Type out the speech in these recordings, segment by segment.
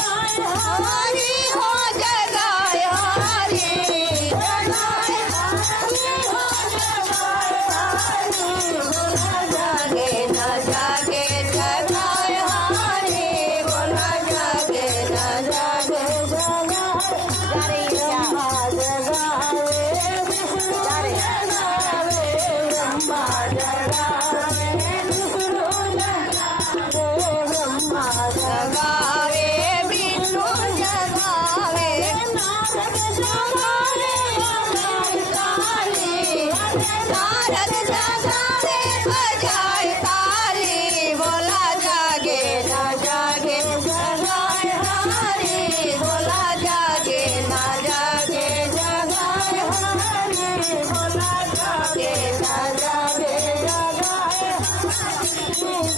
हरी हो जगाए हरी जगाए हरी हो जगाए हरी बोला जागे ना जागे जगाए हरी बोला जागे ना जागे जगाए ब्रह्मा जगावे विष्णु जगावे ब्रह्मा जगावे विष्णु जगावे ब्रह्मा जगावे विष्णु जगावे नारद जगावे नारद जगावे बजाए ताली बोला जागे ना जागे जगाए हरी बोला जागे ना जागे जगाए हरी बोला जागे ना जागे जगाए हरी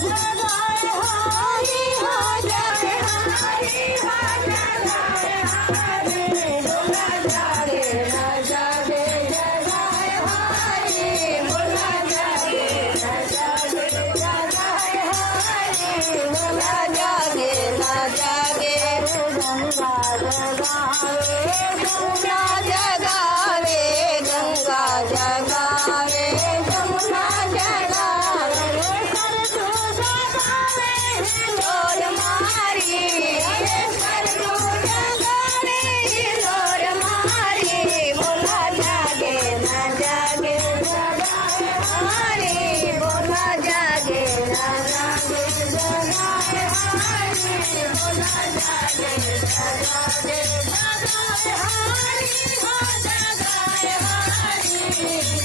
जगाए हरी हो जाए हरी हो जगाए हरी बोला जागे ना जागे जगाए हरी बोला जागे ना जागे जगाए हरी बोला जागे ना जागे गंगा जगावे गंगा जगावे गंगा जगावे जमुना जगावे सरजू जगावे हिलोर मारी सरजू जगावे हिलोर मारी बोला जागे ना जागे जगाए हरी बोला जागे ना जागे जगाए हरी बोला जागे ना जागे जगाए हरी हो जगाए हरी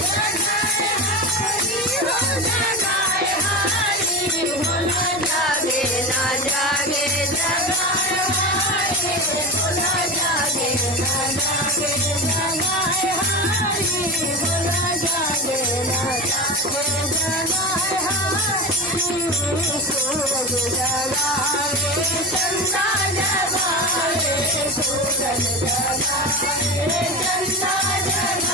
जगाए हरी हो जगाए हरी बोला जागे ना जागे जगाए हरी बोला जागे ना जागे जगाए हरी बोला जागे ना जागे जगाए हरी सूरज जगावे चंदा जगावे सूरज जगावे चंदा जगावे